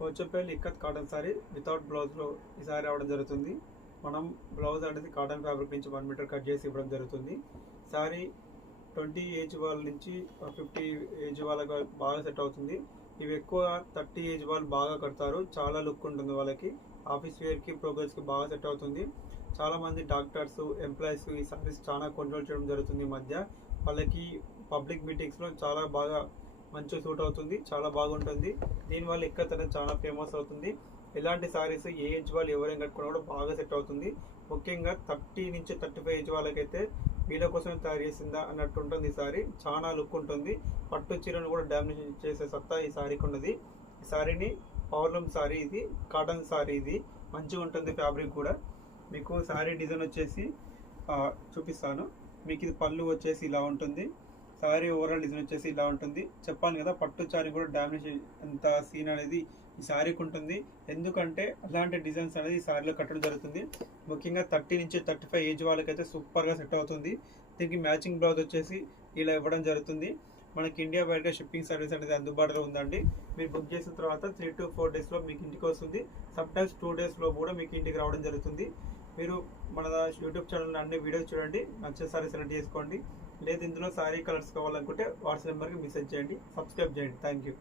Pochampally ikat cotton sari without బ్లౌజ్లో ఈ sorry రావడం జరుగుతుంది. మనం బ్లౌజ్ అనేది కాటన్ ఫ్యాబ్రిక్ నుంచి 1 మీటర్ కట్ చేసి ఇవ్వడం జరుగుతుంది. సారీ 20 ఏజ్ వాళ్ళ నుంచి 50 ఏజ్ వాళ్ళకి బాగా సెట్ అవుతుంది. ఇవి ఎక్కువ 30 ఏజ్ వాళ్ళు బాగా కడతారు. చాలా లుక్ ఉంటుంది వాళ్ళకి. ఆఫీస్ వేర్కి, ప్రోగ్రెస్కి బాగా సెట్ అవుతుంది. చాలామంది డాక్టర్స్, ఎంప్లాయీస్ ఈ సారీస్ చాలా కంట్రోల్ చేయడం జరుగుతుంది. ఈ మధ్య వాళ్ళకి పబ్లిక్ మీటింగ్స్లో చాలా బాగా మంచిగా సూట్ అవుతుంది. చాలా బాగుంటుంది. దీనివల్ల ఇక్కత్ అనేది చాలా ఫేమస్ అవుతుంది. ఇలాంటి సారీస్ ఏ ఏజ్ వాళ్ళు ఎవరైనా కట్టుకున్నా కూడా బాగా సెట్ అవుతుంది. ముఖ్యంగా 30 నుంచి 35 ఏజ్ వాళ్ళకైతే వీళ్ళ కోసం తయారు చేసిందా అన్నట్టు ఉంటుంది. ఈ సారీ చాలా లుక్ ఉంటుంది. పట్టు చీరను కూడా డామినేషన్ చేసే సత్తా ఈ సారీకి ఉన్నది. ఈ సారీని పవర్లూమ్ సారీ, ఇది కాటన్ సారీ, ఇది మంచిగా ఉంటుంది. ఫ్యాబ్రిక్ కూడా మీకు సారీ డిజైన్ వచ్చేసి చూపిస్తాను. మీకు ఇది పళ్ళు వచ్చేసి ఇలా ఉంటుంది. సారీ ఓవరాల్ డిజైన్ వచ్చేసి ఇలా ఉంటుంది. చెప్పాను కదా, పట్టు సారీ కూడా డామినేషన్ అంత సీన్ అనేది ఈ సారీకి ఉంటుంది. ఎందుకంటే అలాంటి డిజైన్స్ అనేది ఈ సారీలో కట్టడం జరుగుతుంది. ముఖ్యంగా 30 నుంచి 35 ఏజ్ వాళ్ళకైతే సూపర్గా సెట్ అవుతుంది. దీనికి మ్యాచింగ్ బ్లౌజ్ వచ్చేసి ఇలా ఇవ్వడం జరుగుతుంది. మనకి ఇండియా బయట షిప్పింగ్ సర్వీస్ అనేది అందుబాటులో ఉందండి. మీరు బుక్ చేసిన తర్వాత 3 to 4 డేస్లో మీకు ఇంటికి వస్తుంది. సమ్టైమ్స్ 2 డేస్లో కూడా మీకు ఇంటికి రావడం జరుగుతుంది. మీరు మన యూట్యూబ్ ఛానల్ అన్ని వీడియోస్ చూడండి, నచ్చే సారీ సెలెక్ట్ చేసుకోండి. లేదు ఇందులో సారీ కలర్స్ కావాలనుకుంటే వాట్సాప్ నెంబర్కి మెసేజ్ చేయండి, సబ్స్క్రైబ్ చేయండి. Thank you.